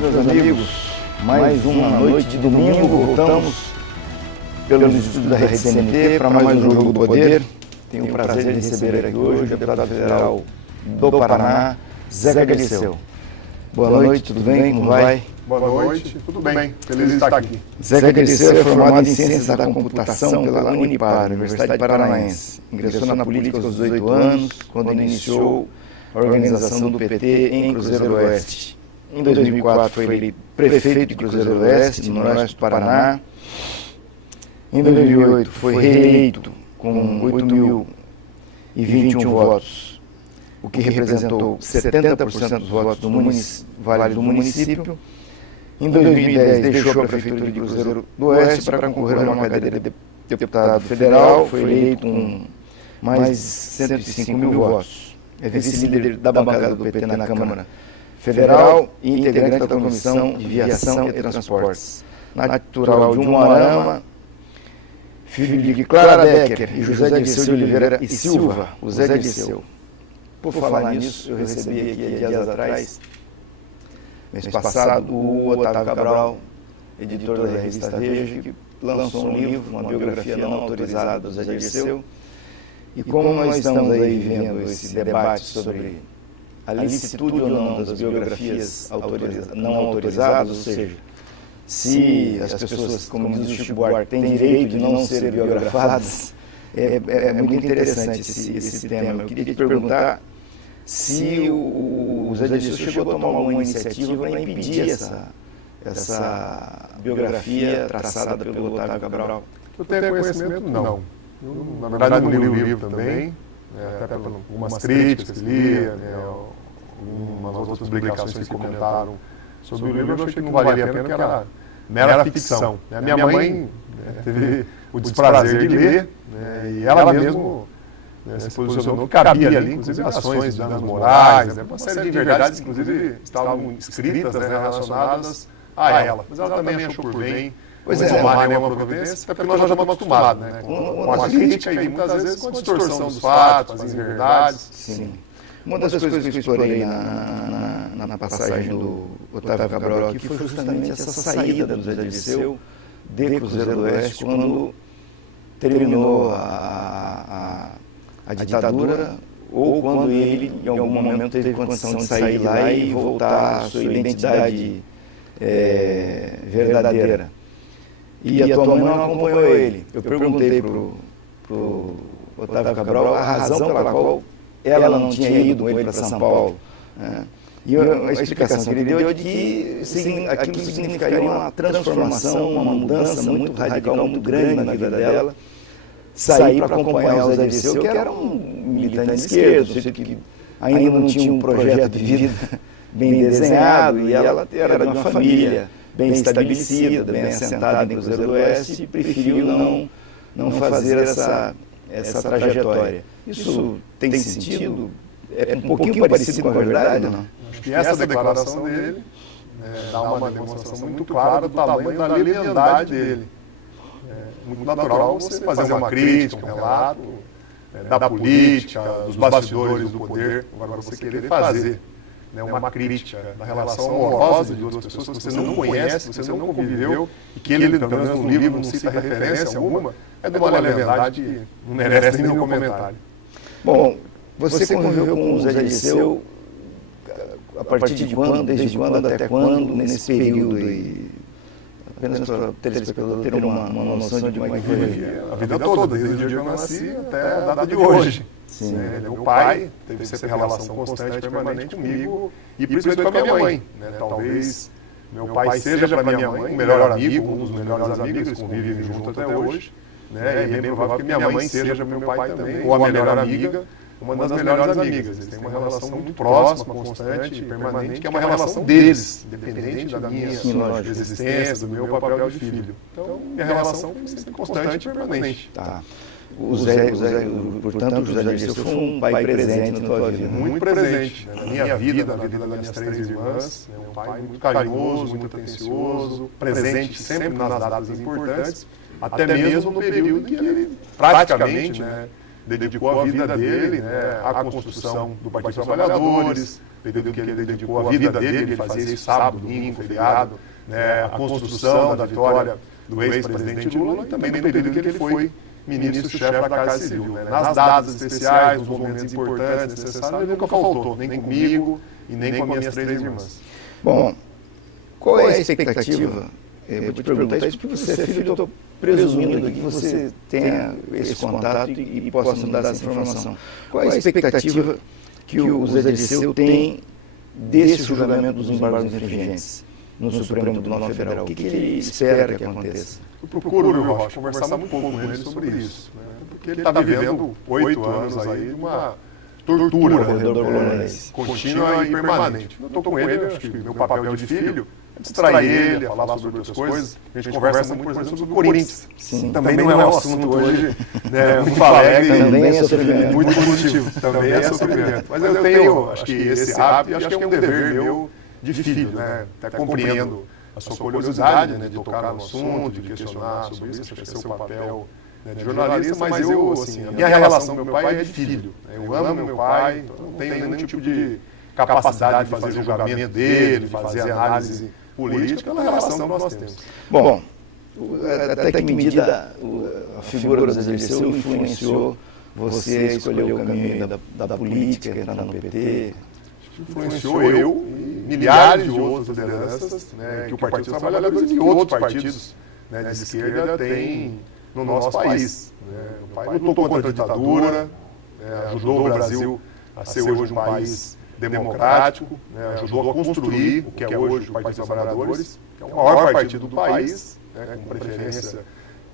noite, meus amigos. Mais uma noite de domingo. Voltamos pelos estúdios da Rede CNT para mais um Jogo do Poder. Tenho o prazer de receber aqui hoje o deputado federal do Paraná, Zé Galliceu. Boa noite, tudo bem? Como vai? Boa noite, tudo bem. Feliz de estar aqui. Zé Galliceu é formado em Ciências da Computação pela Unipar, Universidade Paranaense. Ingressou na política aos 18 anos, quando iniciou a organização do PT em Cruzeiro do Oeste. Em 2004 foi eleito prefeito de Cruzeiro do Oeste, no Noroeste do Paraná. Em 2008 foi reeleito com 8.021 votos, o que representou 70% dos votos válidos do município. Em 2010 deixou a prefeitura de Cruzeiro do Oeste para concorrer a uma cadeira de deputado federal, foi eleito com mais 105 mil votos. É vice-líder da bancada do PT na Câmara Federal e integrante da Comissão de Viação e Transportes. Natural de Umuarama, filho de Clara Becker e José Dirceu de Oliveira e Silva, o Zé Galliceu. Por falar nisso, eu recebi aqui há dias atrás, mês passado, o Otávio Cabral, editor da revista Veja, que lançou um livro, uma biografia não autorizada do Zé Galliceu. E como nós estamos aí vivendo esse debate sobre a licitude ou não das biografias não autorizadas, ou seja, se as pessoas, como diz o Chico Buarque, têm direito de não serem biografadas, é muito interessante esse tema. Eu queria te perguntar se o Zé Galliceu chegou a tomar alguma iniciativa para impedir essa biografia traçada pelo Otávio Cabral. Eu tenho conhecimento, não. Eu, na verdade, não li o livro também, até por algumas críticas que li, algumas outras publicações que comentaram sobre o livro, eu achei que não valia a pena, porque era mera ficção. A minha mãe teve o desprazer de ler, e ela mesmo se posicionou que cabia ali, inclusive, ações de danos morais, uma série de verdades, inclusive, estavam escritas, relacionadas a ela. Mas ela também achou por bem tomar nenhuma providência, até porque nós já estamos acostumados com a crítica e muitas vezes com a distorção dos fatos, as inverdades. Sim. Uma das coisas que eu explorei na passagem do Otávio Cabral aqui foi justamente essa saída do Zé Galliceu de Cruzeiro do Oeste, quando terminou a ditadura, ou quando ele, em algum momento, teve condição de sair lá e voltar à sua identidade verdadeira. E a tua mãe não acompanhou ele. Eu perguntei para o Otávio Cabral a razão pela qual ela não tinha ido com ele para São Paulo. E a explicação que ele deu é de que aquilo significaria uma transformação, uma mudança muito radical, muito grande na vida dela, sair para acompanhar o Zé Galliceu, que era um militante de esquerda, que ainda não tinha um projeto de vida bem desenhado, e ela era de uma família bem estabelecida, bem assentada em Cruzeiro do Oeste, e preferiu não fazer essa trajetória. Isso tem sentido? É um pouquinho parecido com a verdade, não? Acho que essa declaração dele dá uma demonstração muito clara do tamanho da leviandade dele. É muito natural você fazer uma crítica, um relato da política, dos bastidores do poder, agora você querer fazer uma crítica da relação amorosa de duas pessoas que você não conhece, que você não conviveu, e que ele, pelo menos no livro, não cita referência alguma, é de uma leviandade que não merece nenhum comentário. Bom, você conviveu com o Zé Galliceu a partir de quando, desde quando até quando, nesse período? E apenas para o telespectador ter uma noção de como é que foi. A vida toda, desde o dia que eu nasci até a data de hoje. Sim. Ele é meu pai, teve sempre relação constante e permanente comigo, e principalmente com a minha mãe. Talvez meu pai seja para minha mãe o melhor amigo, um dos melhores amigos, eles convivem juntos até hoje. E é bem provável que minha mãe seja para meu pai também, ou a melhor amiga, uma das melhores amigas. Eles têm uma relação muito próxima, constante e permanente, que é uma relação deles, independente da minha existência, do meu papel de filho. Então, minha relação foi sempre constante e permanente. Tá. Portanto, o Zé Galliceu foi um pai presente na tua vida. Muito presente na minha vida, na vida das minhas 3 irmãs. Um pai muito carinhoso, muito atencioso, presente sempre nas datas importantes, até mesmo no período em que ele praticamente dedicou a vida dele, né, à construção do Partido dos Trabalhadores, período que ele dedicou a vida dele, ele fazia isso sábado, domingo, feriado, né, a construção da vitória do ex-presidente Lula, e também no período que ele foi ministro-chefe da Casa Civil. Né. Nas datas especiais, nos momentos importantes, necessários, ele nunca faltou, nem comigo e nem com as minhas 3 irmãs. Bom, qual é a expectativa? Eu vou te perguntar isso porque você é filho, eu estou presumindo aqui que você tenha esse contato e possa nos dar essa informação. Qual é a expectativa que o Zé Dirceu tem desse julgamento dos embargos infringentes no Supremo Tribunal Federal? O que ele espera que aconteça? Eu procuro, viu, Rocha, conversar muito pouco com ele sobre isso, né? Porque ele está vivendo 8 anos aí de uma tortura contínua e permanente. Eu estou com ele, acho que meu papel de filho é distrair ele, falar sobre outras coisas. A gente conversa muito, por exemplo, sobre o Corinthians. Sim. Também não é um assunto hoje, né, muito alegre, também é sofrimento. muito positivo. Também é sofrimento. Mas eu tenho, acho que esse hábito, e acho que é um dever meu de filho, né? Até compreendo a sua curiosidade, né, de tocar no assunto, de questionar sobre isso, acho que esse é o seu papel, né, de jornalista, mas eu, assim, a minha relação com meu pai é de filho. Eu amo meu pai, então não tenho nenhum tipo de capacidade de fazer julgamento dele, de fazer análise política pela relação que nós temos. Bom, até que medida a figura do Zé Dirceu influenciou você a escolher o caminho da política, entrar no PT? Influenciou eu e milhares de outras lideranças, né, que o Partido dos Trabalhadores e outros partidos, né, de esquerda têm no nosso país. Né. O pai lutou contra a ditadura, né, ajudou o Brasil a ser hoje um país democrático, né, ajudou a construir o que é hoje o Partido dos Trabalhadores, que é o maior partido do país, né, com preferência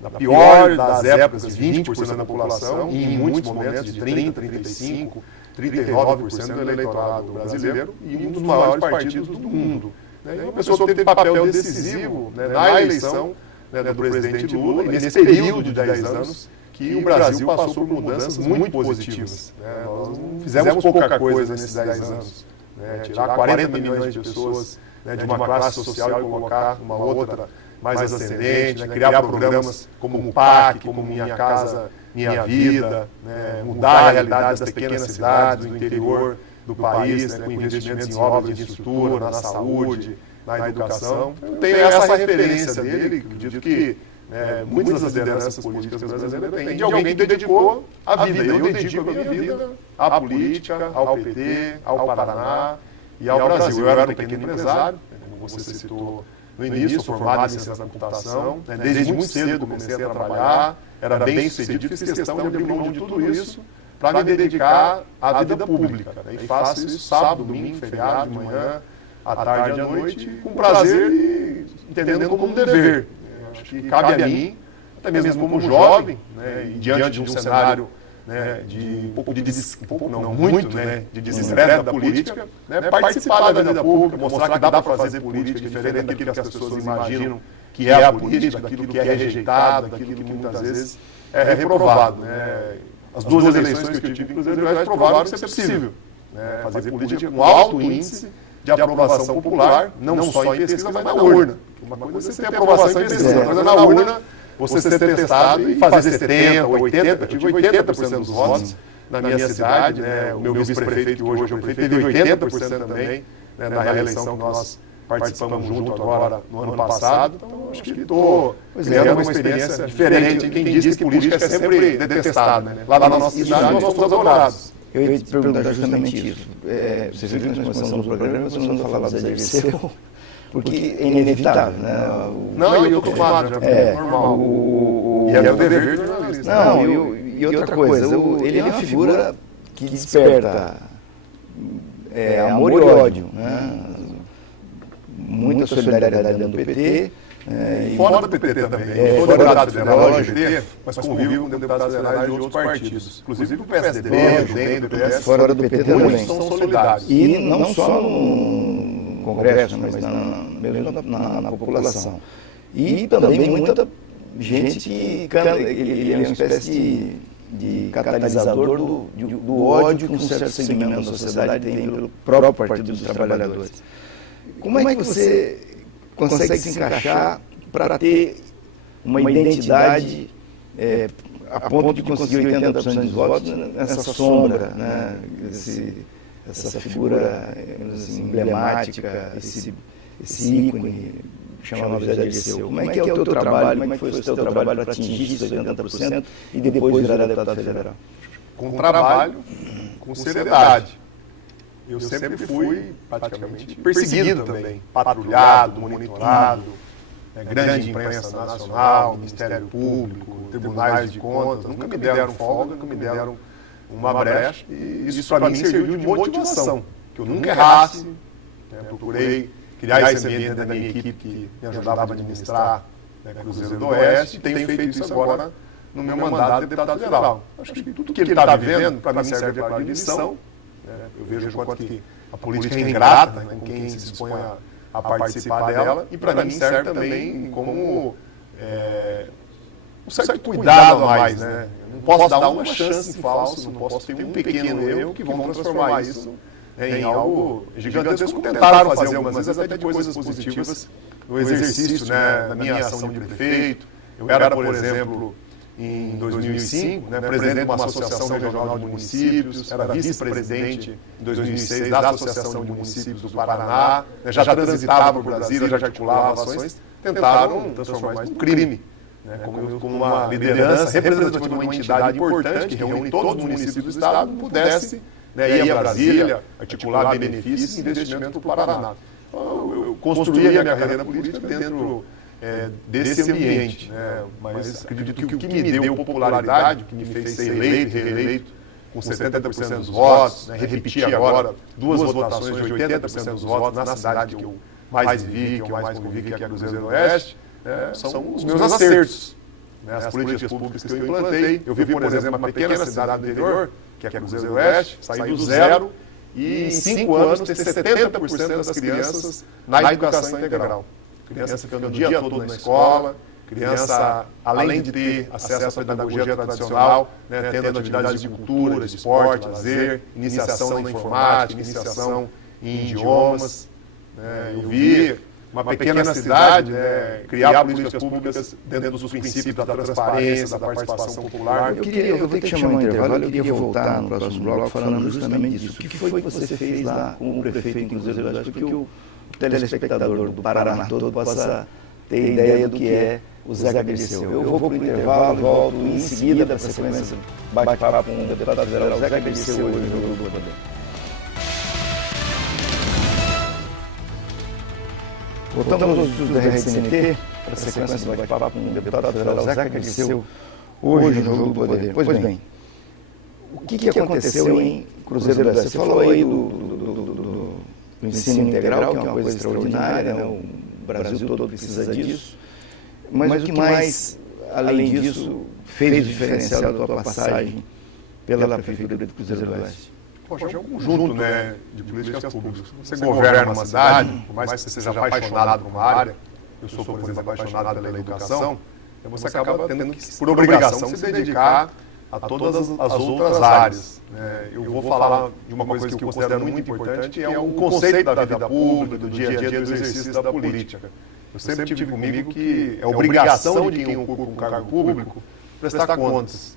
na pior das épocas, 20% da população, e em muitos momentos de 30%, 35%, 39% do eleitorado brasileiro, e um dos maiores partidos do mundo. Né, e uma pessoa que teve papel decisivo, né, na eleição, né, do presidente Lula, e nesse período de 10 anos, que o Brasil passou por mudanças muito positivas. Né? Nós não fizemos pouca coisa nesses 10 anos. Né? Tirar 40 milhões de pessoas, né, de uma classe social e colocar uma outra mais ascendente, né? Criar programas como o PAC, como Minha Casa Minha Vida, né? Mudar a realidade das pequenas cidades, do interior do país, né? Com investimentos em obras de infraestrutura, na saúde, na educação. Eu tenho essa referência dele, acredito que muitas das lideranças políticas brasileiras têm de alguém que dedicou a vida. Eu dedico a minha vida à política, ao PT, ao Paraná e ao Brasil. Eu era um pequeno empresário, como você citou no início, formado em ciência da computação. Desde muito cedo comecei a trabalhar, era bem sucedido, fiz questão de abrir mão de tudo isso para me dedicar à vida pública. E faço isso sábado, domingo, feriado, de manhã, à tarde e à noite, com prazer e entendendo como um dever. Acho que cabe a mim, até mesmo como jovem, né, e diante de um cenário, né, de de descrédito da política, né, participar da vida pública, mostrar que dá para fazer política diferente daquilo que as pessoas imaginam que é a política, daquilo que é rejeitado, daquilo que muitas vezes é reprovado. Né. As 2 eleições que eu tive, inclusive, provaram que isso é possível. Né, fazer política com alto índice de aprovação popular, não só em pesquisa, mas na urna. Uma coisa é você ter aprovação em pesquisa, outra coisa é na urna você ser testado e fazer 70%, 80%, eu tive 80% dos votos na minha cidade, né? O meu vice-prefeito, que hoje é o prefeito, teve 80% também, né, na reeleição que nós participamos junto agora no ano passado. Então, acho que estou criando uma experiência diferente. Quem diz que política é sempre detestado, né? Lá na nossa cidade nós somos adorados. Eu ia te perguntar justamente isso. Vocês viram que nós começamos no programa, nós vamos falar do Zé Dirceu, porque é inevitável, né? Não, eu estou acostumado, é normal. E é o dever de jornalista. Não, e outra coisa, ele é uma figura que desperta amor e ódio, né? Muita solidariedade dentro do PT. E fora do PT também. Sou deputado federal do PT, mas convivo com deputados federais de outros partidos. Inclusive o PSDB, o DEM, do PS. Fora do PT também. Muitos são solidários. E não só no Congresso, mas na população. E também muita gente que ele é uma espécie de catalisador do ódio que um certo segmento da sociedade tem pelo próprio Partido dos Trabalhadores. Como é que você consegue se encaixar para ter uma identidade a ponto de conseguir 80% dos votos nessa sombra, né? Essa figura assim, emblemática, esse ícone chamado José Dirceu. Como é que é o teu trabalho, como é que foi o teu trabalho para atingir esses 80% e depois virar deputado federal? Com trabalho, com seriedade. Eu sempre fui praticamente perseguido também, patrulhado, monitorado, grande imprensa nacional, Ministério Público, tribunais de contas, nunca me deram folga, nunca me deram uma brecha, e isso para mim serviu de motivação, que eu nunca errasse, procurei criar esse ambiente dentro da minha equipe que me ajudava a administrar Cruzeiro do Oeste, e tenho feito isso agora no meu mandato de deputado federal. Acho que tudo que ele está vivendo, para mim, serve para lição. Eu vejo o quanto que a política é ingrata com quem se dispõe a participar dela, e para mim serve também como um certo cuidado a mais. Né? Não posso dar uma chance em falso, não posso ter um pequeno erro que vão transformar isso em algo gigantesco. Tentaram fazer algumas vezes até de coisas positivas no exercício, né, da minha ação de prefeito. Eu era, por exemplo, em 2005, presidente de uma associação regional de municípios, era vice-presidente em 2006 da Associação de Municípios do Paraná, já transitava por Brasília, já articulava ações, tentaram transformar isso num crime, como uma liderança representativa de uma entidade importante que reúne todos os municípios do estado, pudesse ir a Brasília, articular benefícios e investimento para o Paraná. Eu construí a minha carreira política dentro desse ambiente, mas acredito que o que me deu popularidade, o que me fez ser eleito e reeleito com 70% dos votos, repetir agora 2 votações de 80% dos votos na cidade que eu mais vivi, que eu mais convivi, que é a Cruzeiro do Oeste, são os meus acertos. As políticas públicas que eu implantei. Eu vivi, por exemplo, uma pequena cidade do interior, que é a Cruzeiro do Oeste, saí do zero e em 5 anos ter 70% das crianças na educação integral. Criança ficando o dia todo na escola, criança, além de ter acesso à pedagogia tradicional, tendo atividades de cultura, de esporte, lazer, iniciação na informática, iniciação em idiomas. Eu vi uma pequena cidade criar políticas públicas dentro dos princípios da transparência, da participação popular. Eu vou ter que chamar um intervalo, eu queria voltar no próximo bloco falando justamente disso. O que foi que você fez lá com o prefeito em Cruzeiro do Oeste? Porque o telespectador do Paraná todo possa ter ideia do que é o Zeca Dirceu. Eu vou para o intervalo, volto em seguida para a sequência bate-papo com o deputado federal Zeca Dirceu hoje no Jogo do Poder. Voltamos aos estudos da Rede CNT para a sequência do bate-papo com o deputado federal Zeca Dirceu hoje no Jogo do Poder. Pois bem, o que aconteceu em Cruzeiro do Oeste? Você falou aí do ensino integral, que é uma coisa extraordinária, né? O Brasil todo precisa disso. Mas o que mais, além disso, fez o diferencial da tua passagem pela Prefeitura de Cruzeiro do Oeste? Poxa, é um conjunto de políticas públicas. Você governa uma cidade, por mais que você seja apaixonado por uma área, eu sou, por exemplo, apaixonado pela educação, você acaba tendo que, por obrigação, se dedicar a todas as outras áreas. Eu vou falar de uma coisa que eu considero muito importante, é o conceito da vida pública, do dia a dia, do exercício da política. Eu sempre tive comigo que é obrigação de quem ocupa um cargo público prestar contas.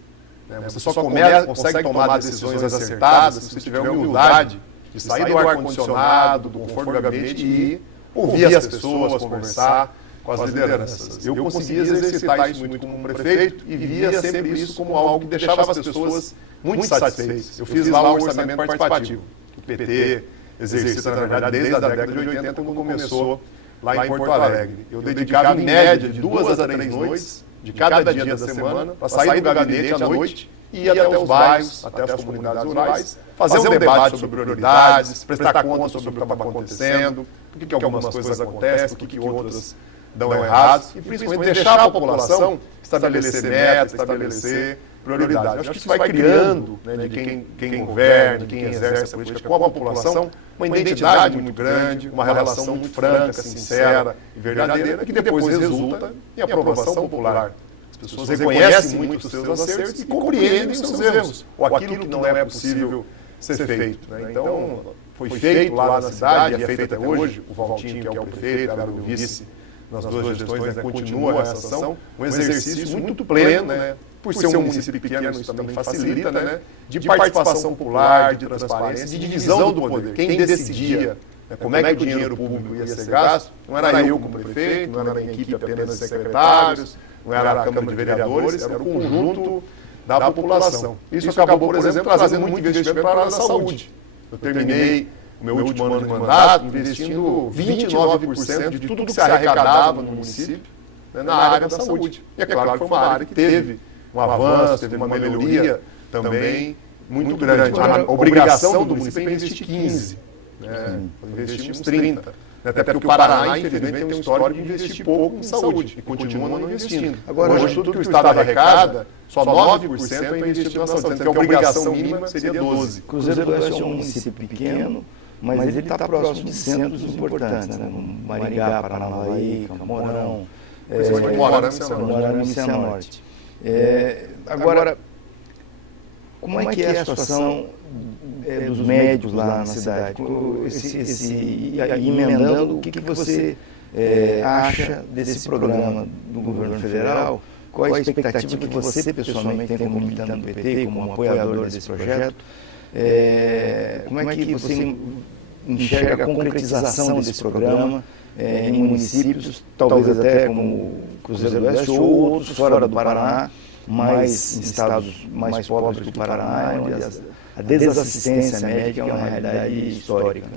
Você só consegue tomar decisões acertadas se você tiver humildade de sair do ar-condicionado, do conforto do gabinete e ouvir as pessoas, conversar com as lideranças. Eu conseguia exercitar isso muito como prefeito e via sempre isso como algo que deixava as pessoas muito satisfeitas. Eu fiz lá o orçamento participativo. O PT exercita, na verdade, desde a década de 80, quando começou lá em Porto Alegre. Eu dedicava, em média, de 2 a 3 noites de cada dia da semana para sair do gabinete à noite e ir até os bairros, até as comunidades rurais, fazer um debate sobre prioridades, prestar conta sobre o que estava acontecendo, por que algumas coisas acontecem, por que outras dão errados, e principalmente deixar a população estabelecer metas, estabelecer prioridades. Eu acho que isso vai criando, de quem governa, de quem exerce a política com a população, uma identidade muito grande, uma relação muito franca, sincera e verdadeira, que depois resulta em aprovação popular. As pessoas reconhecem muito os seus acertos e compreendem os seus erros, ou aquilo que não é possível ser feito. Então, foi feito lá na cidade, e é feito até hoje, o Valtinho, que é o prefeito, era o vice nas 2 gestões, continua essa ação, um exercício muito pleno, por ser um município pequeno, isso também facilita, né? De participação popular, de transparência, de divisão do poder. Quem decidia, né, como é que o dinheiro público ia ser gasto, não era eu como prefeito, não era a minha equipe apenas de secretários, não era a Câmara de Vereadores, era o conjunto da população. Isso acabou, por exemplo, trazendo muito investimento para a área da saúde. Eu terminei o meu último ano de mandato investindo 29% de tudo que se arrecadava no município, né, na área da saúde. E é claro que foi uma área que teve um avanço, teve uma melhoria também muito grande. A obrigação do município é investir 15%, né? Investimos 30%. Até porque o Paraná, infelizmente, tem um histórico de investir pouco em saúde e continua não investindo. Agora, hoje, tudo que o Estado arrecada, só 9% é investido na saúde, sendo que a obrigação mínima seria 12%. Cruzeiro do Oeste é um município pequeno, mas ele está próximo de centros importantes, né? Maringá, Paranavaí, Camorão, Moarama e Cianorte. Agora, como é que é a situação dos médicos lá na cidade? Emendando, o que você acha desse programa do governo federal? Qual a expectativa que você pessoalmente tem como militante do PT, como apoiador desse projeto? Como é que você enxerga a concretização desse programa em municípios, talvez até como Cruzeiro do Oeste ou outros fora do Paraná, mas em estados mais pobres do Paraná, onde a desassistência médica é uma realidade histórica?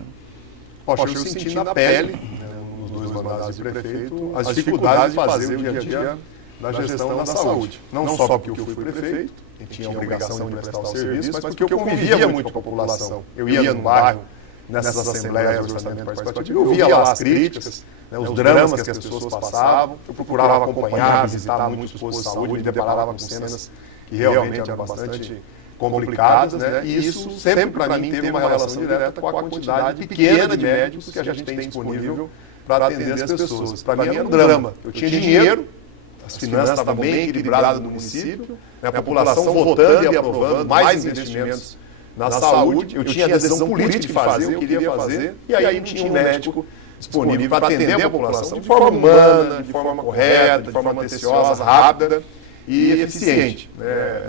Poxa, eu senti na pele, nos 2 mandatos de prefeito, as dificuldades de fazer o dia a dia da gestão da saúde. Não só porque eu fui prefeito, e tinha a obrigação de prestar o serviço, mas porque eu convivia muito com a população. Eu ia no bairro, nessas assembleias de orçamento participativo, eu via lá as críticas, né, os dramas que as pessoas passavam, eu procurava acompanhar, visitar muitos postos de saúde, me deparava com cenas que realmente eram bastante complicadas, né? E isso sempre para mim teve uma relação direta com a quantidade pequena de médicos que a gente tem disponível para atender as pessoas. Para mim era um drama. Eu tinha dinheiro, as finanças estavam bem equilibradas no município, né, a população votando e aprovando mais investimentos na saúde, eu tinha a decisão política de fazer, eu queria fazer, e aí não tinha um médico disponível para atender a população de forma humana, de forma correta, de forma atenciosa, rápida e eficiente.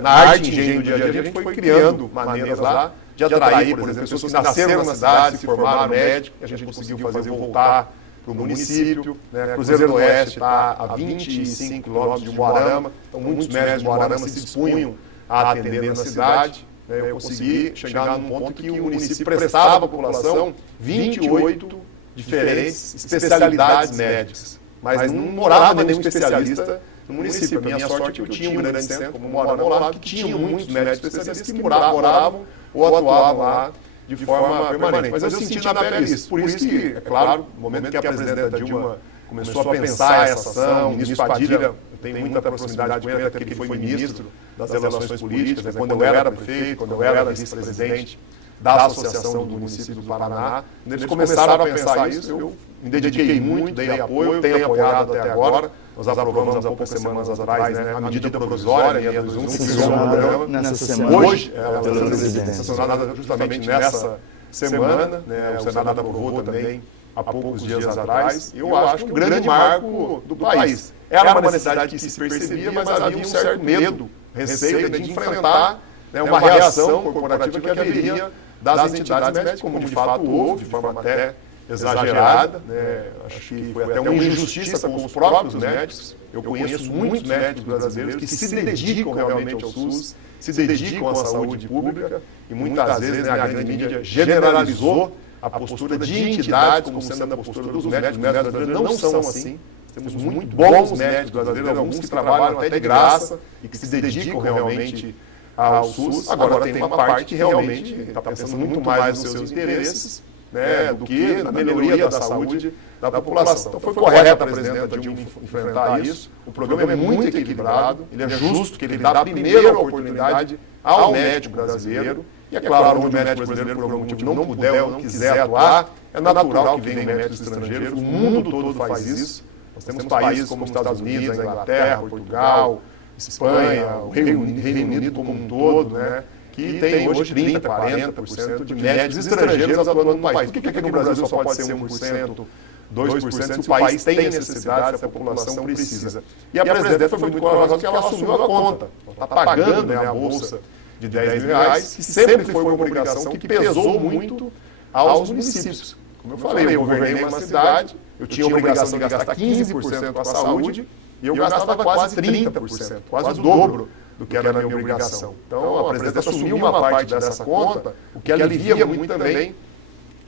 Na arte e engenho do dia a dia, a gente foi criando maneiras lá de atrair, por exemplo, pessoas que nasceram na cidade, se formaram médicos, a gente conseguiu fazer voltar para o município. Cruzeiro do Oeste está a 25 quilômetros de Moarama, então muitos médicos de Moarama se dispunham a atender na cidade. Eu consegui chegar num ponto que o município prestava à população 28 diferentes especialidades médicas, mas não morava nenhum especialista no município. A minha sorte é que eu tinha um grande centro, como Moarama, lá, que tinha muitos médicos especialistas que moravam ou atuavam lá de forma permanente. Mas eu senti na pele isso. Por isso que, é claro, no momento que a presidenta Dilma começou a pensar essa ação, o ministro Padilha, eu tenho muita proximidade com ele, até porque ele foi ministro das Relações Políticas, quando eu era prefeito, quando eu era vice-presidente da Associação do Município do Paraná. Quando eles começaram a pensar isso, eu me dediquei muito, dei apoio, tenho apoiado até agora. Nós aprovamos há poucas semanas atrás, né, a medida provisória, a 621, nessa semana. Hoje, ela foi sancionada justamente nessa semana, né, o Senado aprovou também há poucos dias atrás. Eu acho que um grande marco do país. Era uma necessidade que se percebia, mas havia um certo medo, receio de enfrentar, né, uma reação corporativa que haveria das entidades médicas, como de fato houve, de forma até exagerada, né? Acho que foi até uma injustiça com os próprios médicos. Eu conheço muitos médicos brasileiros que se dedicam realmente ao SUS, se dedicam à saúde pública e muitas vezes, né, a grande mídia generalizou a postura de entidades como sendo a postura dos médicos. Os médicos brasileiros não são assim. Temos muito bons médicos brasileiros, alguns que trabalham até de graça e que se dedicam realmente ao SUS. Agora tem uma parte que realmente está pensando muito mais nos seus interesses, né, do que na melhoria da saúde da população. Então foi correto a presidenta Dilma enfrentar isso. O programa é muito equilibrado, ele é justo, que ele dá primeiro a oportunidade ao médico brasileiro. E é claro, onde o médico brasileiro, por algum motivo, não puder ou não quiser atuar, é natural que venham médicos estrangeiros. O mundo todo faz isso. Nós temos países como os Estados Unidos, a Inglaterra, Portugal, Espanha, o Reino Unido como um todo, né, que tem hoje 30%, 40% de médicos estrangeiros atuando no país. Por que aqui no Brasil só pode ser 1%, 2%, se o país tem necessidade, se a população precisa. E a presidenta foi muito corajosa porque ela assumiu a conta. Ela está pagando, né, a bolsa de R$10.000, que sempre foi uma obrigação que pesou muito aos municípios. Como eu falei, eu governei uma cidade, eu tinha a obrigação de gastar 15% com a saúde e eu gastava quase 30%, quase o dobro do que era a minha obrigação. Então, a presidenta assumiu uma parte dessa conta, o que alivia muito também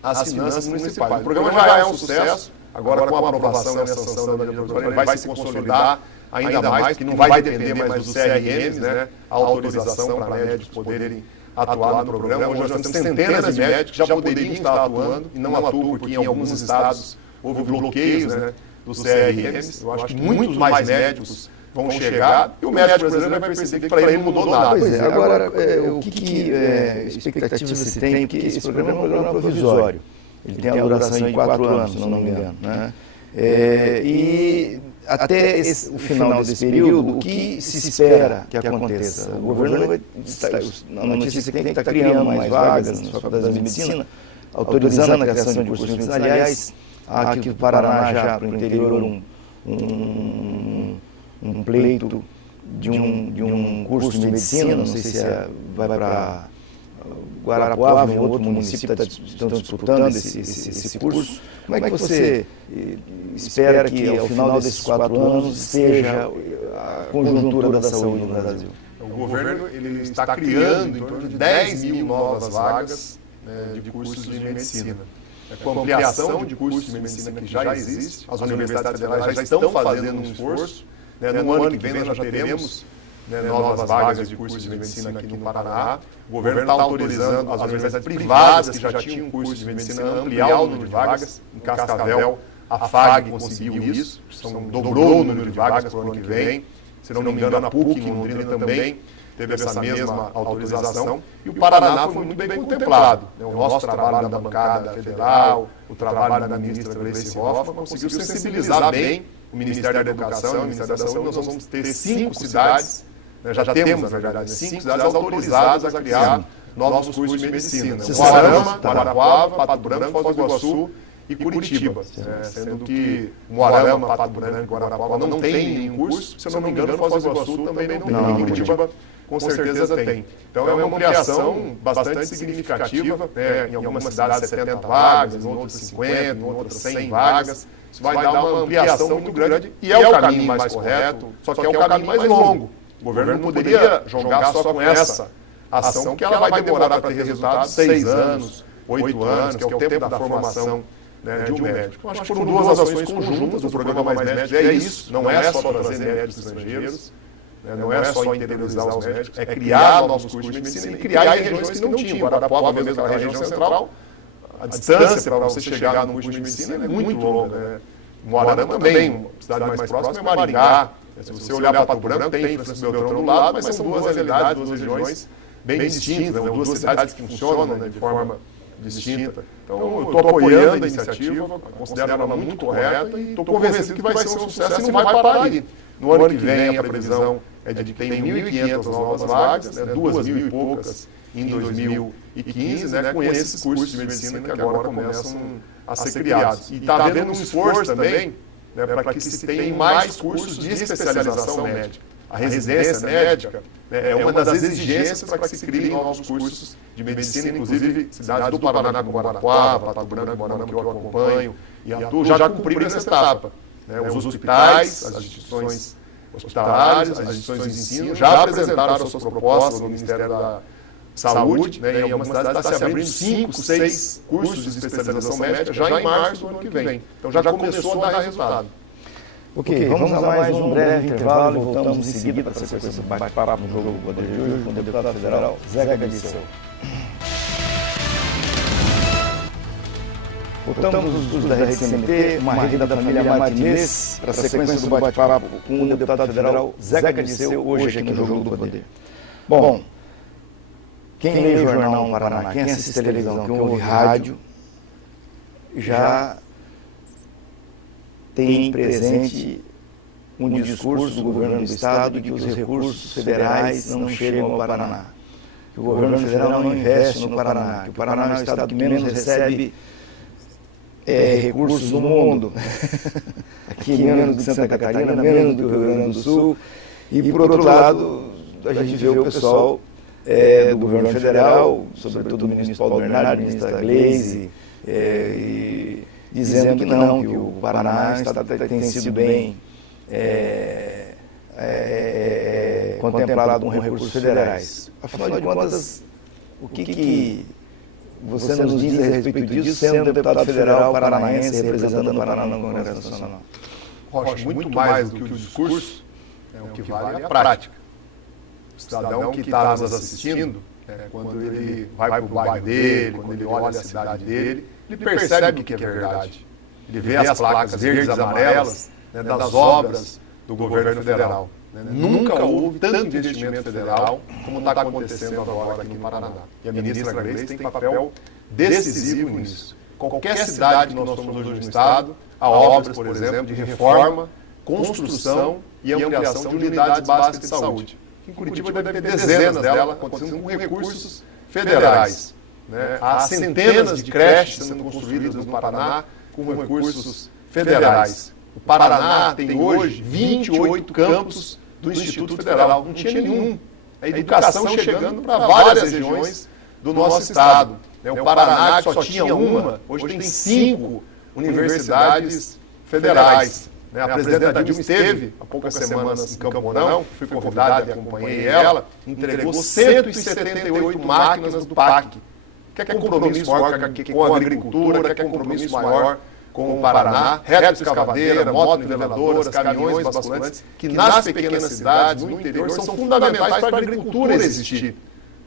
as finanças municipais. O programa já é um sucesso, agora com a aprovação e a sanção da diretora, ele vai se consolidar ainda mais, porque não vai depender mais dos CRMs, né? A autorização para médicos poderem atuar no programa. Hoje nós temos centenas de médicos que já poderiam estar atuando e não atuam porque em alguns estados houve bloqueios, né, dos CRMs. Eu acho que muitos mais médicos vão chegar e o médico brasileiro vai perceber que para ele não mudou nada. Pois é, agora, o que expectativa se tem? Porque esse programa é um programa provisório. Ele tem a duração de 4 anos, se não me engano, né? E até o final desse período, o que se espera que aconteça? O governo vai a notícia que tem que estar criando mais vagas nas faculdades de medicina, autorizando a criação de cursos de medicina. Aliás, há aqui no Paraná já para o interior um pleito de um curso de medicina, não sei se vai para Guarapuava, em outro município, estão disputando esse curso. Como é que você espera que, ao final desses 4 anos, seja a conjuntura da saúde no Brasil? O governo ele está criando em torno de 10.000 novas vagas, né, de cursos de medicina. Com a ampliação de cursos de medicina que já existe, as universidades federais já estão fazendo um esforço. No ano que vem nós já teremos, né, novas vagas de cursos de medicina aqui no Paraná. O governo está autorizando as universidades privadas que já tinham curso de medicina a ampliar o número de vagas. Em Cascavel, a FAG conseguiu isso, dobrou o número de vagas para o ano que vem. Se não me engano, a PUC em Londrina também teve essa mesma autorização. E o Paraná foi muito bem contemplado. O nosso trabalho da bancada federal, o trabalho da ministra Gleice Hoffmann conseguiu sensibilizar bem o Ministério da Educação e o Ministério da Saúde. Nós vamos ter 5 cidades, né, já temos, na verdade, 5 cidades autorizadas a criar novos cursos de medicina. Moarama, Guarapuava, Pato Branco, Foz do Iguaçu e Curitiba. Sendo que Moarama, Pato Branco e Guarapuava não tem nenhum curso. Se eu não me engano, Foz do Iguaçu também não tem. E Curitiba com certeza tem. Então é uma ampliação bastante significativa. Em algumas cidades 70 vagas, em outras 50, em outras 100 vagas. Isso vai dar uma ampliação muito grande e é o caminho mais correto, só que é o caminho mais longo. O governo não poderia jogar só com essa ação, que ela vai demorar para ter resultados 6 anos, 8 anos, que é o tempo da formação, né, de um médico. Eu acho que foram 2 ações conjuntas do programa Mais Médicos, é isso, não é só trazer médicos estrangeiros, né, não é só interiorizar os médicos, é criar novos cursos de medicina e criar em regiões que não tinham. Guarapuava, mesmo na região central, a distância para você chegar no curso de medicina é muito longa, né? Moarama também, uma cidade mais próxima é Maringá. Se você olhar para Pato Branco, tem Francisco Beltrão do lado, mas são 2 realidades, 2 regiões bem distintas, né? 2 cidades que funcionam, né, de forma distinta. Então, eu estou apoiando a iniciativa, considero ela muito correta e estou convencido que vai ser um sucesso e não vai parar aí. No ano que vem, a previsão é de que tem 1.500 novas vagas, né, 2.000 e poucas em 2015, né, com esses cursos de medicina que agora começam a ser criados. E está havendo um esforço também, né, para que se tenham mais cursos de especialização médica. A residência médica, né, é uma das exigências para que se criem novos cursos de medicina, inclusive cidades do Paraná, como Guarapuava, Pato Branco, Guarapuava, que eu acompanho e atuo, já cumpriram essa etapa. Né, os hospitais, as instituições hospitalares, as instituições de ensino já apresentaram as suas propostas no Ministério da Saúde, né, em algumas cidades está se abrindo 5, 6 cursos de especialização médica já em março do ano que vem. Então já começou a dar resultado. Ok, vamos a mais um breve intervalo e voltamos em seguida para a sequência do bate-papo no Jogo do Poder de hoje com o deputado federal Zeca Dirceu. Voltamos dos estudos da Rede CMT, uma rede da família Martinez, para a sequência do bate-papo com o deputado federal Zeca Dirceu, hoje aqui no Jogo do Poder. Bom, quem lê o Jornal Paraná, quem assiste televisão, quem ouve rádio, já tem presente um discurso do governo do Estado de que os recursos federais não chegam ao Paraná, que o governo federal não investe no Paraná, que o Paraná é o Estado que menos recebe recursos no mundo. Aqui menos de Santa Catarina, menos do Rio Grande do Sul. E, por outro lado, a gente vê o pessoal do governo federal, sobretudo o ministro Paulo Bernardo, a ministra Gleisi, dizendo que não, que o Paraná tem sido bem contemplado com recursos federais. Afinal de contas, o que você nos diz a respeito disso, sendo deputado federal paranaense, representando o Paraná no Congresso Nacional? Rocha, muito mais do que o discurso, o que vale é a prática. O cidadão que está nos assistindo, quando ele vai para o bairro dele, quando ele olha a cidade dele, ele percebe o que é verdade. Ele vê as placas verdes e amarelas das obras do governo federal. Nunca houve tanto investimento federal como está acontecendo agora aqui no Paraná. E a ministra Gleisi tem papel decisivo nisso. Qualquer cidade que nós somos hoje no estado, há obras, por exemplo, de reforma, construção e ampliação de unidades básicas de saúde. Em Curitiba deve ter dezenas delas acontecendo com recursos federais. Há centenas de creches sendo construídas no Paraná com recursos federais. O Paraná tem hoje 28 campos do Instituto Federal. Não tinha nenhum. A educação chegando para várias regiões do nosso estado. O Paraná, que só tinha uma, hoje tem 5 universidades federais. A presidenta Dilma esteve há poucas semanas em Campo Mourão, fui convidado e acompanhei ela, entregou 178 máquinas do PAC. Quer compromisso maior com a agricultura, quer compromisso maior com o Paraná, retroescavadeira, motoniveladoras, caminhões basculantes, que nas pequenas cidades, no interior, são fundamentais para a agricultura existir.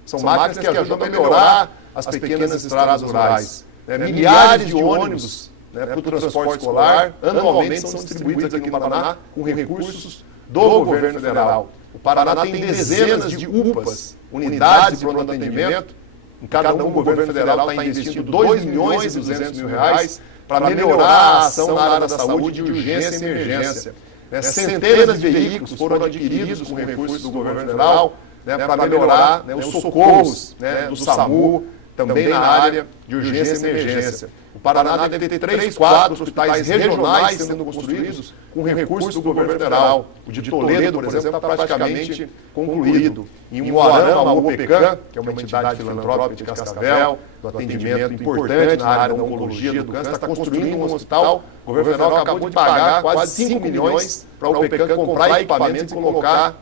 São máquinas que ajudam a melhorar as pequenas estradas rurais. Milhares de ônibus para o transporte escolar, anualmente são distribuídos aqui no Paraná com recursos do governo federal. O Paraná tem dezenas de UPAs, unidades de pronto atendimento. Em cada um, o governo federal está investindo R$2.200.000 para melhorar a ação na área da saúde de urgência e emergência. Centenas de veículos foram adquiridos com recursos do governo federal para melhorar os socorros do SAMU, também na área de urgência e emergência. O Paraná deve ter 3, 4 hospitais regionais sendo construídos com recursos do governo federal. O de Toledo, por exemplo, está praticamente concluído. Em Umuarama, a UPECAM, que é uma entidade filantrópica de Cascavel, do atendimento importante na área da oncologia do câncer, está construindo um hospital. O governo federal acabou de pagar quase 5 milhões para a UPECAM comprar equipamentos e colocar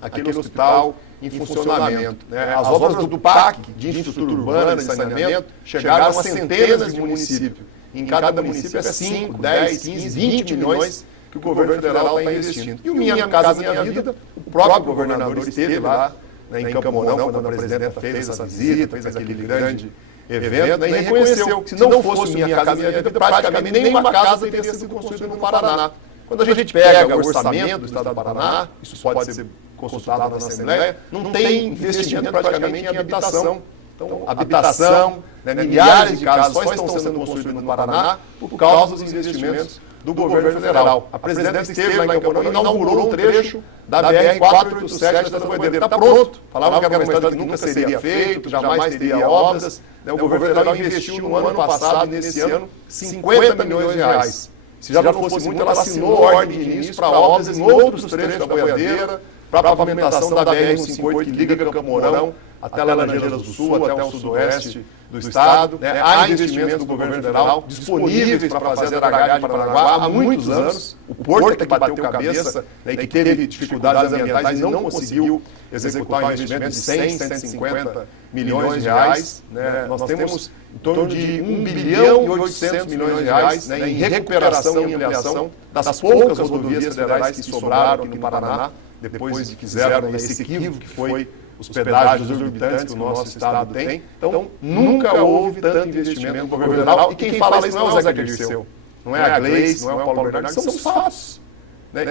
aquele hospital em funcionamento. As obras do PAC, de infraestrutura urbana, de saneamento, chegaram a centenas de municípios. Em cada município é 5, 10, 15, 20 milhões que o governo federal está investindo. E o Minha Casa Minha Vida, o próprio governador esteve lá em Campo Mourão, quando a presidenta fez essa visita, fez aquele grande evento, e reconheceu que se não fosse o Minha Casa Minha Vida, praticamente nenhuma casa teria sido construída no Paraná. Quando a gente pega o orçamento do Estado do Paraná, isso pode ser consultado na Assembleia, não tem investimento praticamente em habitação. Então, habitação, milhares de casas só estão sendo construídas no Paraná por causa dos investimentos do governo federal. A presidenta esteve lá em Campo Mourão e inaugurou um trecho da BR-487 da Bandeira. Está pronto. Falava que era uma estrada que nunca seria feita, jamais teria obras. O governo federal investiu no ano passado e nesse ano 50 milhões de reais. Se já não fosse muito, ela assinou ordem de início para obras em outros trechos da boiadeira, para a pavimentação da BR-158 que liga Campo Mourão até Laranjeiras do Sul, até o sudoeste do estado. Há investimentos do governo federal disponíveis para fazer a dragagem de Paranaguá há muitos anos. O Porto que bateu cabeça e que teve dificuldades ambientais e não conseguiu executar um investimento de 100, 150 milhões de reais. Nós temos em torno de 1 bilhão e 800 milhões de reais em recuperação e ampliação das poucas rodovias federais que sobraram aqui no Paraná, depois de que fizeram esse equívoco que foi os pedágios exorbitantes que o nosso estado tem. Então, nunca houve tanto investimento no governo federal. E quem fala isso não é o Zeca Dirceu, não é a Gleisi, não é o Paulo Bernardo, são os fatos.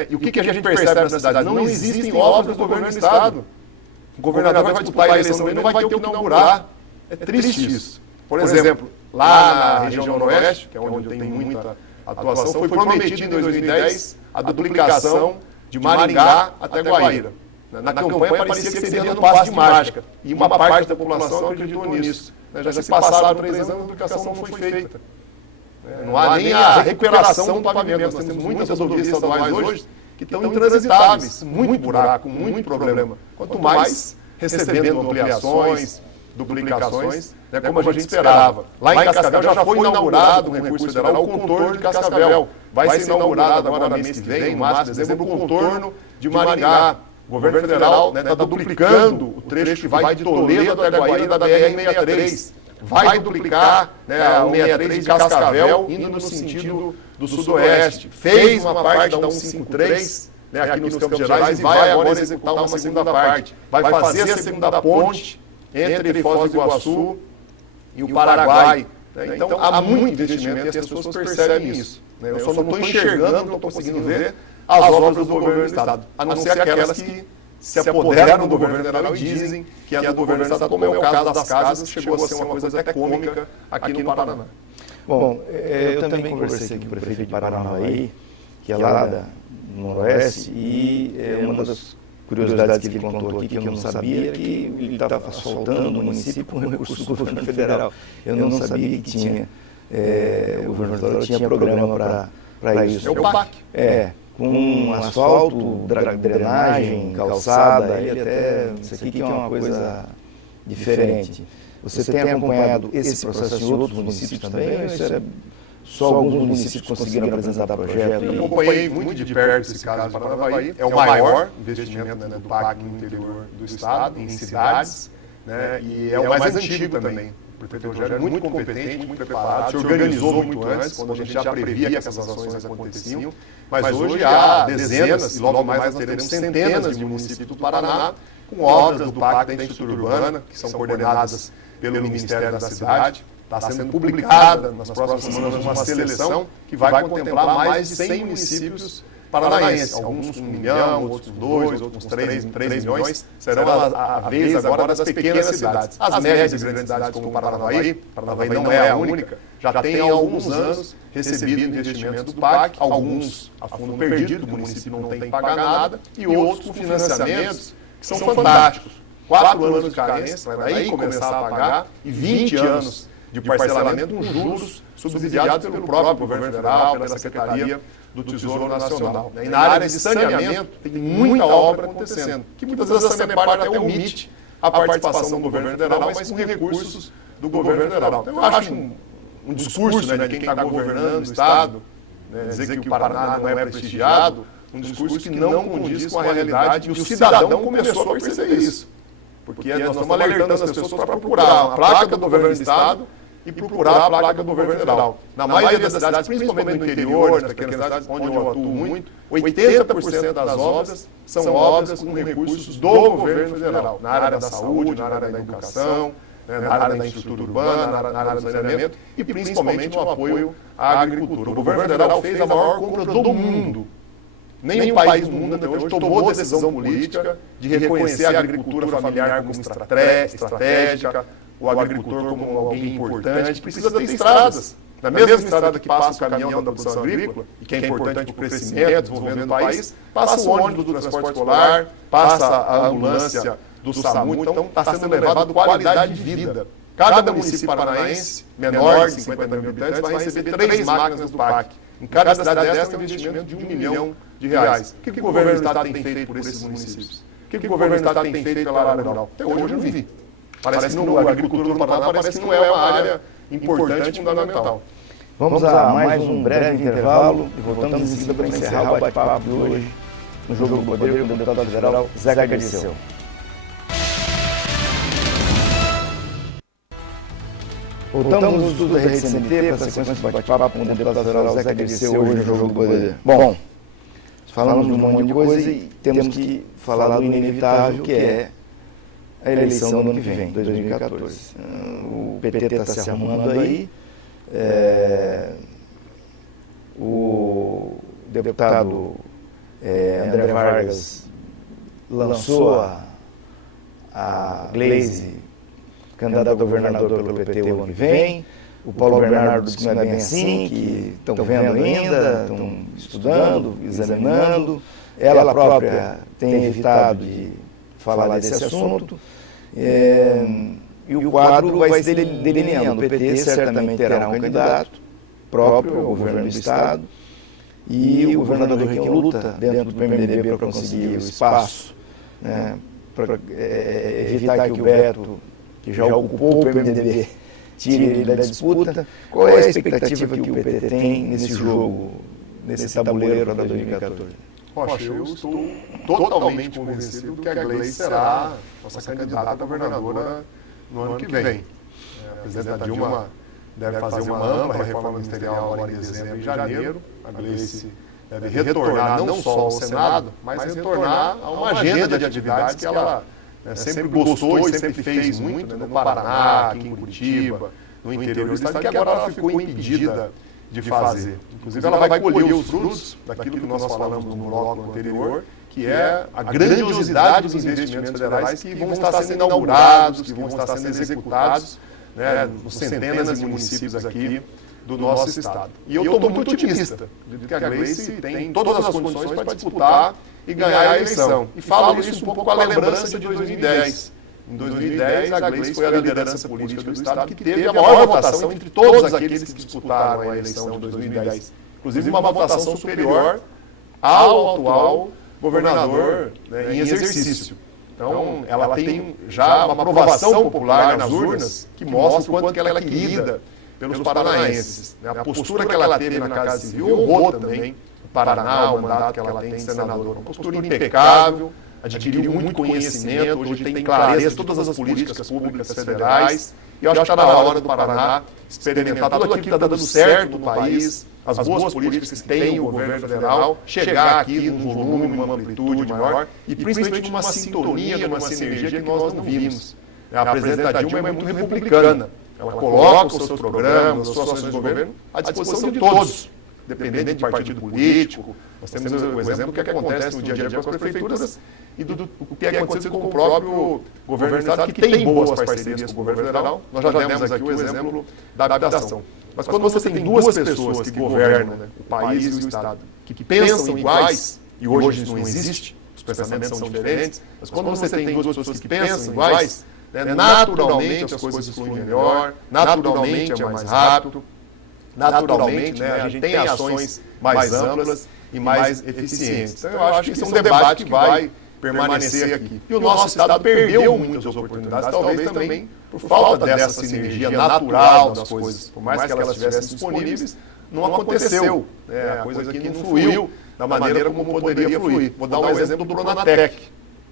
E o que a gente percebe na cidade? Não existem obras do governo do estado. O governador vai disputar a eleição e não vai ter o que inaugurar. É triste isso. Por exemplo, lá na região noroeste, que é onde eu tenho muita atuação, foi prometido em 2010 a duplicação de Maringá até Guaíra. Na campanha parecia que seria no passe de mágica. E uma parte da população acreditou nisso. Já se passaram 3 anos, a duplicação não foi feita. Não há nem a recuperação do pavimento. Nós temos muitas rodovias estaduais hoje que estão intransitáveis, muito buraco, muito problema. Quanto mais recebendo ampliações, duplicações, como a gente esperava. Lá em Cascavel já foi inaugurado um recurso federal, o contorno de Cascavel. Vai ser inaugurado agora mês que vem, no máximo de dezembro, o contorno de Maringá. O governo federal está duplicando o trecho que vai de Toledo até Guaíra da BR-63. Vai duplicar o 63 de Cascavel, indo no sentido do sudoeste. Fez uma parte da 153 aqui nos Campos Gerais e vai agora executar uma segunda parte. Vai fazer a segunda ponte entre Foz do Iguaçu e o Paraguai. Então, há muito investimento e as pessoas percebem isso. Eu só não estou enxergando, não estou conseguindo ver as obras do governo do Estado, a não ser aquelas que se apoderam do governo federal e dizem que é do governo do Estado, como é o caso das casas, chegou a ser uma coisa até cômica aqui no Paraná. Bom, eu também conversei com o prefeito de Paranavaí, que é lá do Noroeste, e uma das curiosidades que ele contou aqui, que eu não sabia, é que ele estava asfaltando o município com recursos do governo federal. Eu não sabia que tinha, o governo federal tinha programa para isso. É o PAC. Com asfalto, drenagem, calçada, ele até, isso aqui que é uma coisa diferente. Você tem acompanhado esse processo em outros municípios também, ou isso era só alguns municípios conseguiram apresentar projeto? Eu acompanhei muito de perto esse caso de Paranavaí. É o maior investimento do PAC no interior do estado, em cidades, e é o mais antigo também. O prefeito Rogério é muito competente, muito preparado, se organizou muito antes, quando a gente já previa que essas ações aconteciam. Mas hoje há dezenas, e logo mais nós teremos centenas de municípios do Paraná com obras do PAC da infraestrutura urbana, que são coordenadas pelo Ministério da Cidade. Está sendo publicada nas próximas semanas uma seleção que vai contemplar mais de 100 municípios paranaenses. Alguns com 1 milhão, outros com 2, outros com 3 milhões. Serão a vez agora das pequenas cidades. As médias e grandes cidades como Paranavaí não é a única, já tem há alguns anos recebido investimento do PAC, alguns a fundo perdido, o município não tem que pagar nada, e outros com financiamentos que são fantásticos. 4 anos de carência, para aí começar a pagar, e 20 anos de parcelamento com juros subsidiados pelo próprio governo federal, pela Secretaria do Tesouro Nacional. E na área de saneamento tem muita obra acontecendo, que muitas vezes a Sanepar até omite a participação do governo federal, mas com recursos do governo federal. Então, eu acho um discurso de quem está governando o Estado, dizer que o Paraná não é prestigiado, um discurso que não condiz com a realidade, e o cidadão começou a perceber isso. Porque nós estamos alertando as pessoas para procurar a placa do governo do Estado e procurar a placa do governo federal. Na maioria das cidades, principalmente no interior, nas pequenas cidades onde eu atuo muito, 80% das obras são obras com recursos do governo federal, na área da saúde, na área da educação, na área da infraestrutura urbana, na área do saneamento e principalmente no apoio à agricultura. O governo federal fez a maior compra do mundo. Nenhum país do mundo até hoje tomou a decisão política de reconhecer a agricultura familiar como estratégica, o agricultor como alguém importante, precisa ter estradas. Na mesma estrada que passa o caminhão da produção agrícola, e que é importante para o crescimento, desenvolvimento do país, passa o ônibus do transporte escolar, passa a ambulância do SAMU, então está sendo elevado qualidade de vida. Cada município paranaense, menor de 50 mil habitantes, vai receber 3 máquinas do PAC. Em cada cidade dessa tem um investimento de R$1 milhão. O que o governo do Estado tem feito por esses municípios? O que o governo do Estado tem feito pela área rural? Até hoje eu não vi. Parece que a agricultura no Paraná parece que não é uma área importante e fundamental. Vamos a mais um breve intervalo e voltamos em seguida para encerrar o bate-papo de hoje no Jogo do Poder com o deputado federal Zeca Dirceu. Voltamos no estudo da Rede CNT para a sequência do bate-papo com o deputado federal Zeca Dirceu hoje no Jogo do Poder. Bom, falamos de um monte de coisa e temos que falar do inevitável, que é a eleição do ano que vem, 2014. O PT está se arrumando aí, o deputado André Vargas lançou a Gleisi, candidata a governador pelo PT o ano que vem. O Paulo Bernardo disse que não é bem assim, que estão vendo ainda, estão estudando, examinando. Ela própria tem evitado de falar desse assunto. E o quadro vai se delineando. O PT certamente terá um candidato, próprio ao governo do Estado, e o governador Requião luta dentro do PMDB para conseguir o espaço, né, para evitar que o Beto, que já ocupou o PMDB, tire ele da disputa. Qual é a expectativa que o PT tem nesse jogo, nesse tabuleiro para 2014? Rocha, eu estou totalmente convencido que a Gleice será nossa candidata a governadora no ano que vem. A presidenta Dilma deve fazer uma ampla reforma ministerial agora em dezembro e janeiro. A Gleice deve retornar não só ao Senado, mas retornar a uma agenda de atividades que ela sempre gostou e sempre fez muito, no Paraná, aqui em Curitiba, no interior do estado, que agora ela ficou impedida de fazer. Inclusive, ela vai colher os frutos daquilo que nós falamos no bloco anterior, que é a grandiosidade dos investimentos federais que vão estar sendo inaugurados, que vão estar sendo executados, né, nos centenas de municípios aqui do nosso estado. E eu estou muito otimista de que a Gleice tem todas as condições para disputar e ganhar a eleição. E falo isso um pouco com a lembrança de 2010. Em 2010, a Gleice foi a liderança política do estado que teve a maior votação entre todos aqueles que disputaram a eleição de 2010. Inclusive uma votação superior ao atual governador, né, em exercício. Então, ela tem já uma aprovação popular nas urnas que mostra o quanto que ela é querida pelos paranaenses. A postura que ela teve na Casa Civil honrou também o Paraná, o mandato que ela tem de senadora. Uma postura impecável, adquiriu muito conhecimento, hoje tem clareza de todas as políticas públicas federais. E eu acho que está na hora do Paraná experimentar tudo aquilo que está dando certo no país, as boas políticas que tem o governo federal, chegar aqui num volume, numa amplitude maior e principalmente numa sintonia, numa sinergia que nós não vimos. A presidenta Dilma é muito republicana. Ela coloca os seus programas, as suas ações de governo à disposição de todos, independente de partido político. Nós temos o exemplo do que acontece no dia a dia com as prefeituras e do que acontece com o próprio governo do Estado, que tem boas parcerias com o governo federal. Nós já demos aqui o exemplo da habitação. Mas quando você tem duas pessoas que governam, né, o país e o Estado, que pensam iguais, e hoje isso não existe, os pensamentos são diferentes, mas quando você tem duas pessoas que pensam iguais, né, naturalmente as coisas fluem melhor, naturalmente é mais rápido, naturalmente, né, a gente tem ações mais amplas e mais eficientes. Então eu acho que esse é um debate que vai permanecer aqui. E o nosso Estado perdeu muitas oportunidades, talvez também por falta dessa sinergia natural das coisas. Por mais que elas estivessem disponíveis, não aconteceu. A coisa aqui não fluiu da maneira como poderia fluir. Vou dar um exemplo do Pronatec,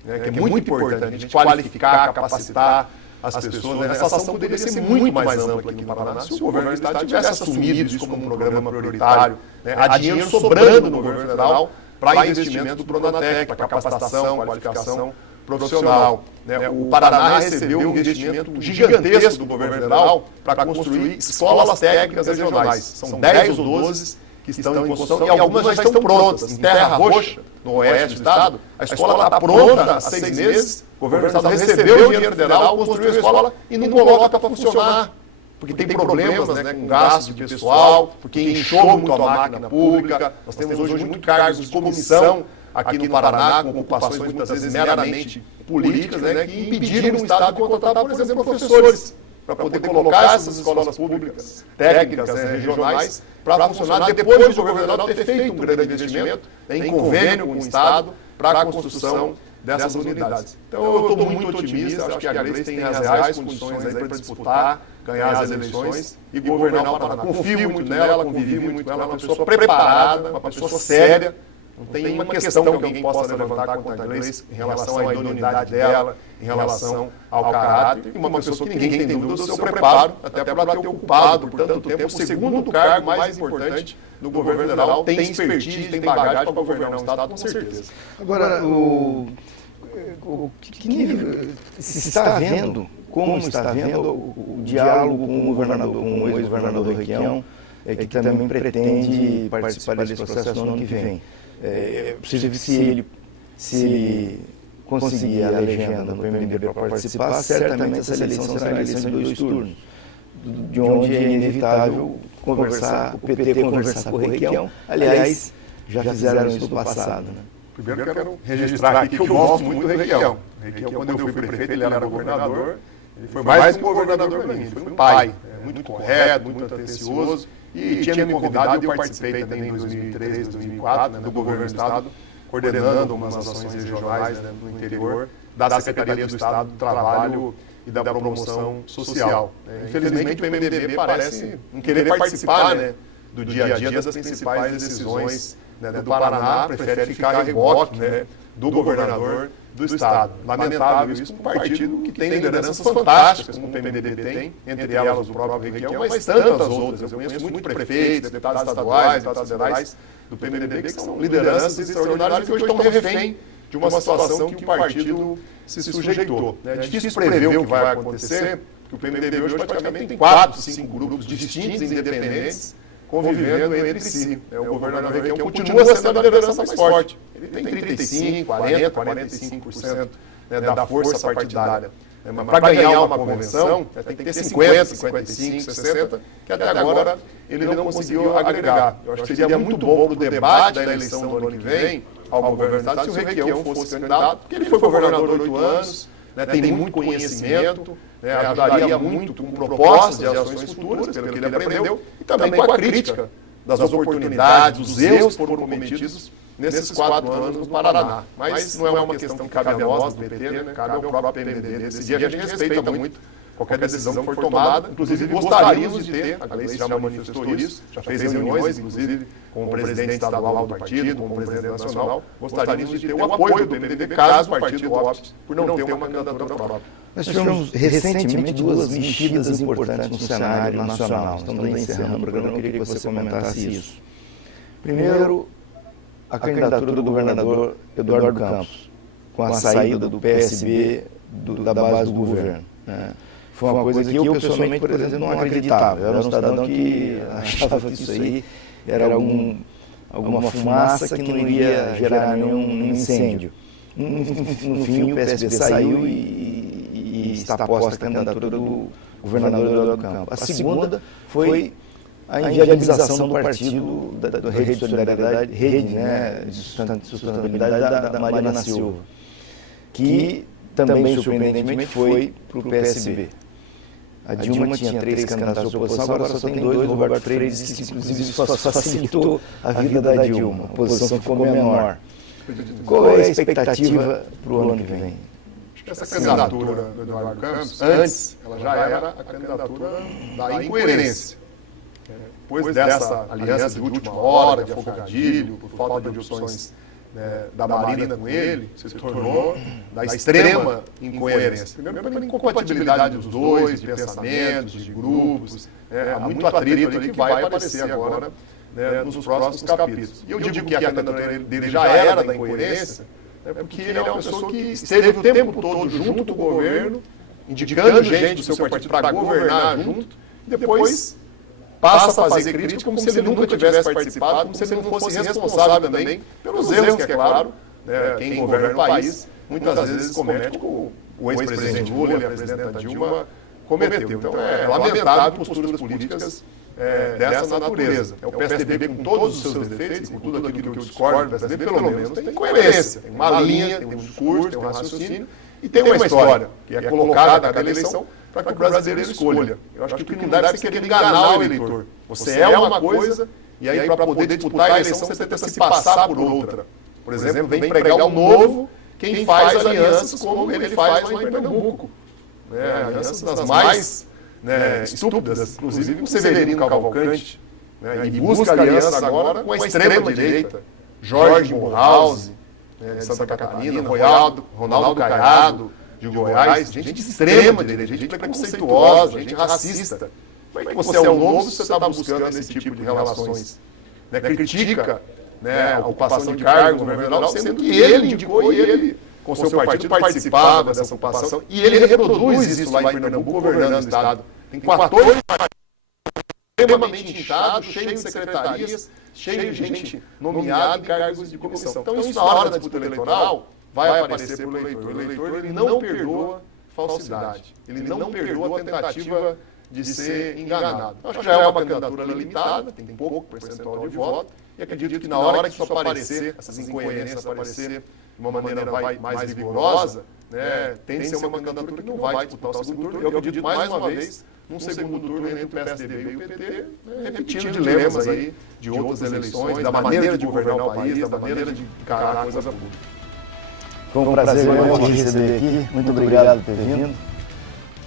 né, que é muito importante a gente qualificar, capacitar as pessoas. Né? Essa ação poderia ser muito mais ampla aqui no Paraná se o governo do Estado tivesse assumido isso como um programa prioritário. Né? Há dinheiro sobrando no governo federal para investimento do Pronatec, para capacitação, qualificação profissional. Né? O Paraná recebeu um investimento gigantesco do governo federal para construir escolas técnicas regionais. São 10 ou 12 que estão em construção e algumas já estão prontas. Em Terra Roxa, no oeste do estado, a escola está pronta há 6 meses, o governo do estado recebeu o dinheiro federal, construiu a escola e não coloca para funcionar. Porque tem problemas, né, com gasto de pessoal, porque inchou muito a máquina pública. Nós temos hoje muitos cargos de comissão aqui no Paraná, com ocupações muitas vezes meramente políticas, né, que impediram o Estado de contratar, por exemplo, professores, para poder colocar essas escolas públicas, técnicas, né, regionais, para funcionar depois do governo federal ter feito um grande investimento, né, em convênio com o Estado para a construção dessas unidades. Então eu estou muito otimista, acho que a Gleice tem as reais condições aí para disputar, ganhar as eleições e governar o Paraná. Confio muito nela, convivi muito com ela, é uma pessoa preparada, uma pessoa séria. Não tem uma questão que alguém possa levantar contra a Gleice em relação à idoneidade dela, em relação ao caráter, e uma pessoa que ninguém tem dúvida do seu preparo, até para ela ter ocupado por tanto tempo o segundo cargo mais importante do governo federal, tem expertise, tem bagagem para governar um Estado, com certeza. Agora, que nível se está vendo, como está vendo o diálogo com o governador, com o ex-governador Requião, que também pretende participar desse processo no ano que vem? É possível que se ele conseguir a legenda no PMDB para participar, certamente essa eleição será uma eleição de 2 turnos, de onde é inevitável o PT conversar com o Requião. Aliás, já fizeram isso no passado. Né? Primeiro quero registrar aqui que eu gosto muito do Requião. Requião, quando eu fui prefeito, ele era governador, ele foi mais um governador para mim, ele foi um pai. muito correto, muito atencioso, e tinha me convidado e eu participei também em 2003, 2004, do governo do Estado, coordenando umas ações regionais no interior da Secretaria do Estado do Trabalho e da Promoção Social. Infelizmente, o PMDB parece não querer participar do dia a dia das principais decisões do Paraná, prefere ficar a reboque do governador do Estado. Lamentável isso, um partido que tem lideranças fantásticas, como o PMDB tem, entre elas o próprio Requião, mas tantas outras. Eu conheço muitos prefeitos, deputados estaduais, deputados federais do PMDB, que são lideranças extraordinárias que hoje estão refém de uma situação que o partido se sujeitou. É difícil prever o que vai acontecer, porque o PMDB hoje praticamente tem 4, 5 grupos distintos, independentes, convivendo entre si. O governador Requião continua sendo a liderança mais forte. Ele tem 35%, 40%, 45% da força partidária. Mas para ganhar uma convenção, tem que ter 50%, 55%, 60%, que até agora ele não conseguiu agregar. Eu acho que seria muito bom para o debate da eleição do ano que vem ao governo do Estado se o Requião fosse candidato, porque ele foi governador 8 anos, tem muito conhecimento, ajudaria muito com propostas de ações futuras, pelo que ele aprendeu, e também com a crítica das oportunidades, dos erros que foram cometidos nesses 4 anos no Paraná. Mas não é uma questão que cabe a nós, do PT, cabe ao próprio PMDB decidir. A gente respeita muito qualquer decisão que for tomada. Inclusive, gostaríamos de ter, a Gleice já manifestou isso, já fez reuniões, inclusive, com o presidente estadual do partido, com o presidente nacional. Gostaríamos de ter o apoio do PMDB, caso o partido opte por não ter uma candidatura própria. Nós tivemos recentemente 2 mexidas importantes no cenário nacional. Estamos encerrando o programa, eu queria que você comentasse isso. Primeiro, a candidatura do governador Eduardo Campos, com a saída do PSB da base do governo. Foi uma coisa que eu, pessoalmente, por exemplo, não acreditava. Eu era um cidadão que achava que isso aí era alguma fumaça que não iria gerar nenhum incêndio. No fim, o PSB saiu e está posta a candidatura do governador Eduardo Campos. A segunda foi a inviabilização do partido, da Rede de Solidariedade, de Sustentabilidade da Marina Silva, que também, surpreendentemente, foi para o PSB. A Dilma tinha 3 candidatos à oposição, agora só tem 2. O Roberto Freire disse que, inclusive, isso facilitou a vida da Dilma. A oposição ficou menor. Qual é a expectativa para o ano que vem? Essa candidatura do Eduardo Campos, antes, ela já era a candidatura da incoerência. Depois dessa aliança de última hora, de afogadilho, por falta de opções da Marina com ele, se tornou da extrema incoerência. Primeiro, pela incompatibilidade dos dois, de pensamentos, de grupos. Há muito atrito ali que vai aparecer agora nos próximos capítulos. E eu digo que a candidatura dele já era da incoerência, porque ele é uma pessoa que esteve o tempo todo junto com o governo, indicando gente do seu partido para governar junto, e depois passa a fazer crítica como se ele nunca tivesse participado, como se ele não fosse responsável também pelos erros que, é claro, quem governa o país muitas vezes comete, como o ex-presidente Lula e a presidenta Dilma cometeu. Então é lamentável posturas políticas dessa natureza. O PSDB, com todos os seus defeitos, com tudo aquilo que eu discordo do PSDB, pelo menos tem coerência, tem uma linha, tem um discurso, tem um raciocínio e tem uma história que é colocada naquela eleição para que o brasileiro escolha. Eu acho que o que não deve ser querer enganar o eleitor. Você é uma coisa e aí para poder disputar a eleição você tenta se passar por outra. Por exemplo, vem pregar o novo quem faz alianças como ele faz lá em Pernambuco. Alianças das mais estúpidas, inclusive com o Severino Cavalcante, e busca aliança agora com a extrema-direita, Jorge Morhouse, de Santa Catarina, Ronaldo Caiado, de Goiás, gente de extrema-direita, gente preconceituosa, gente racista. Como é que você é o novo se você está buscando esse tipo de relações? Critica a ocupação de cargo no governo federal, sendo que ele indicou e ele, com seu partido, participava dessa ocupação, e ele reproduz isso lá em Pernambuco, governando o Estado. Tem 14 extremamente inchados, cheios de secretarias, cheio de gente nomeada em cargos de comissão. Então, isso na hora da disputa eleitoral vai aparecer para o eleitor. O eleitor ele não perdoa falsidade, ele não perdoa a tentativa de ser enganado. Acho que já é uma candidatura limitada, tem pouco percentual de voto, e acredito que na hora que isso aparecer, essas incoerências aparecer de uma maneira mais vigorosa, tem de ser uma candidatura que não vai disputar o segundo turno. Eu acredito mais uma vez num segundo turno entre o PSDB e o PT, repetindo dilemas aí de outras eleições, da maneira de governar o país, da maneira de encarar a coisa pública. Foi um prazer te receber aqui. Muito obrigado por ter vindo.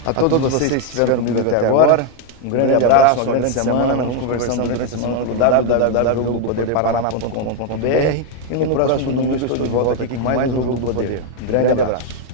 A todos vocês que estiveram comigo até agora, um grande abraço, uma grande semana. Vamos conversando durante a semana no www.jogodopoderparaná.com.br e no próximo domingo eu estou de volta aqui com mais um Jogo do Poder. Um grande abraço.